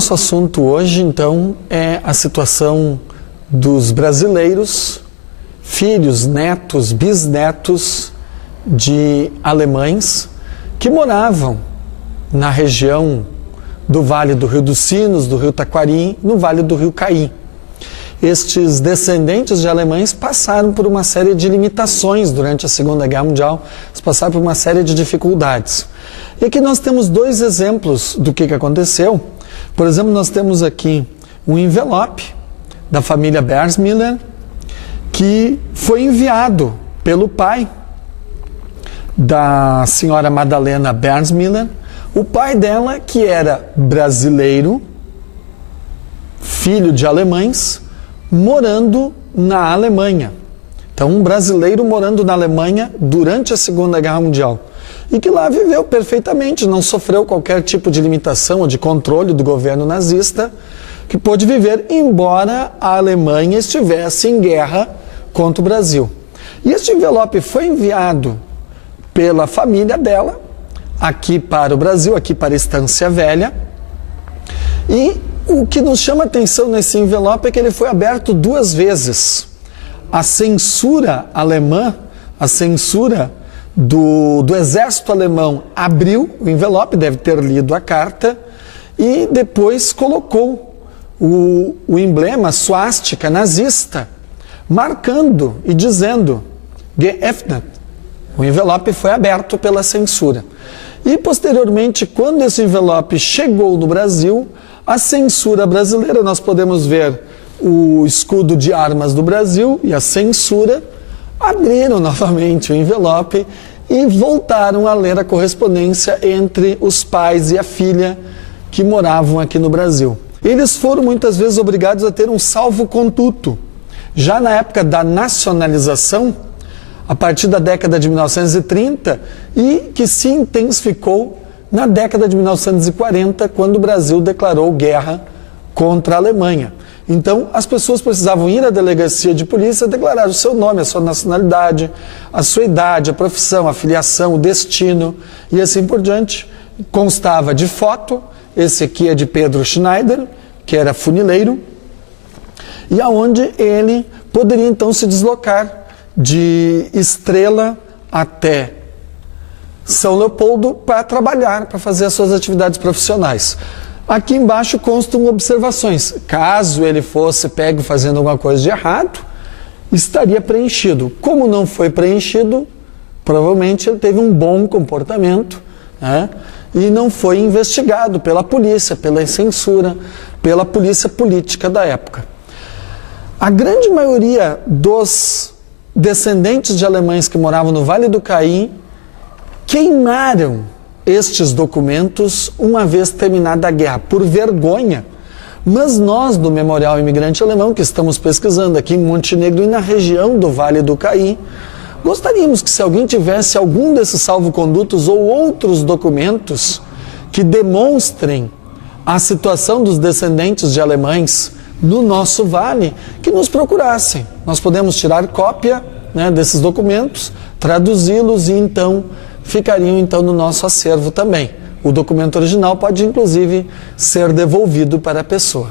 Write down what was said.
nosso assunto hoje, então, é a situação dos brasileiros, filhos, netos, bisnetos de alemães que moravam na região do Vale do Rio dos Sinos, do Rio Taquari, no Vale do Rio Caí. Estes descendentes de alemães passaram por uma série de limitações durante a Segunda Guerra Mundial, eles passaram por uma série de dificuldades. E aqui nós temos dois exemplos do que aconteceu. Por exemplo, nós temos aqui um envelope da família Bernsmiller que foi enviado pelo pai da senhora Madalena Bernsmiller, o pai dela que era brasileiro, filho de alemães, morando na Alemanha. Então, um brasileiro morando na Alemanha durante a Segunda Guerra Mundial. E que lá viveu perfeitamente, não sofreu qualquer tipo de limitação ou de controle do governo nazista, que pôde viver, embora a Alemanha estivesse em guerra contra o Brasil. E este envelope foi enviado pela família dela, aqui para o Brasil, aqui para a Estância Velha, e o que nos chama a atenção nesse envelope é que ele foi aberto duas vezes. A censura alemã, a censura do exército alemão abriu o envelope, deve ter lido a carta, e depois colocou o emblema, a suástica nazista, marcando e dizendo geöffnet. O envelope foi aberto pela censura. E posteriormente, quando esse envelope chegou no Brasil, a censura brasileira, nós podemos ver o escudo de armas do Brasil e a censura, abriram novamente o envelope e voltaram a ler a correspondência entre os pais e a filha que moravam aqui no Brasil. Eles foram muitas vezes obrigados a ter um salvo-conduto. Já na época da nacionalização, a partir da década de 1930, e que se intensificou na década de 1940, quando o Brasil declarou guerra contra a Alemanha. Então, as pessoas precisavam ir à delegacia de polícia, declarar o seu nome, a sua nacionalidade, a sua idade, a profissão, a filiação, o destino e assim por diante. Constava de foto, esse aqui é de Pedro Schneider, que era funileiro, e aonde ele poderia então se deslocar de Estrela até São Leopoldo para trabalhar, para fazer as suas atividades profissionais. Aqui embaixo constam observações. Caso ele fosse pego fazendo alguma coisa de errado, estaria preenchido. Como não foi preenchido, provavelmente ele teve um bom comportamento, né? E não foi investigado pela polícia, pela censura, pela polícia política da época. A grande maioria dos descendentes de alemães que moravam no Vale do Caí queimaram estes documentos uma vez terminada a guerra, por vergonha. Mas nós, do Memorial Imigrante Alemão, que estamos pesquisando aqui em Montenegro e na região do Vale do Caí, gostaríamos que, se alguém tivesse algum desses salvo-condutos ou outros documentos que demonstrem a situação dos descendentes de alemães no nosso vale, que nos procurassem. Nós podemos tirar cópia, né, desses documentos, traduzi-los e então ficariam então no nosso acervo também. O documento original pode inclusive ser devolvido para a pessoa.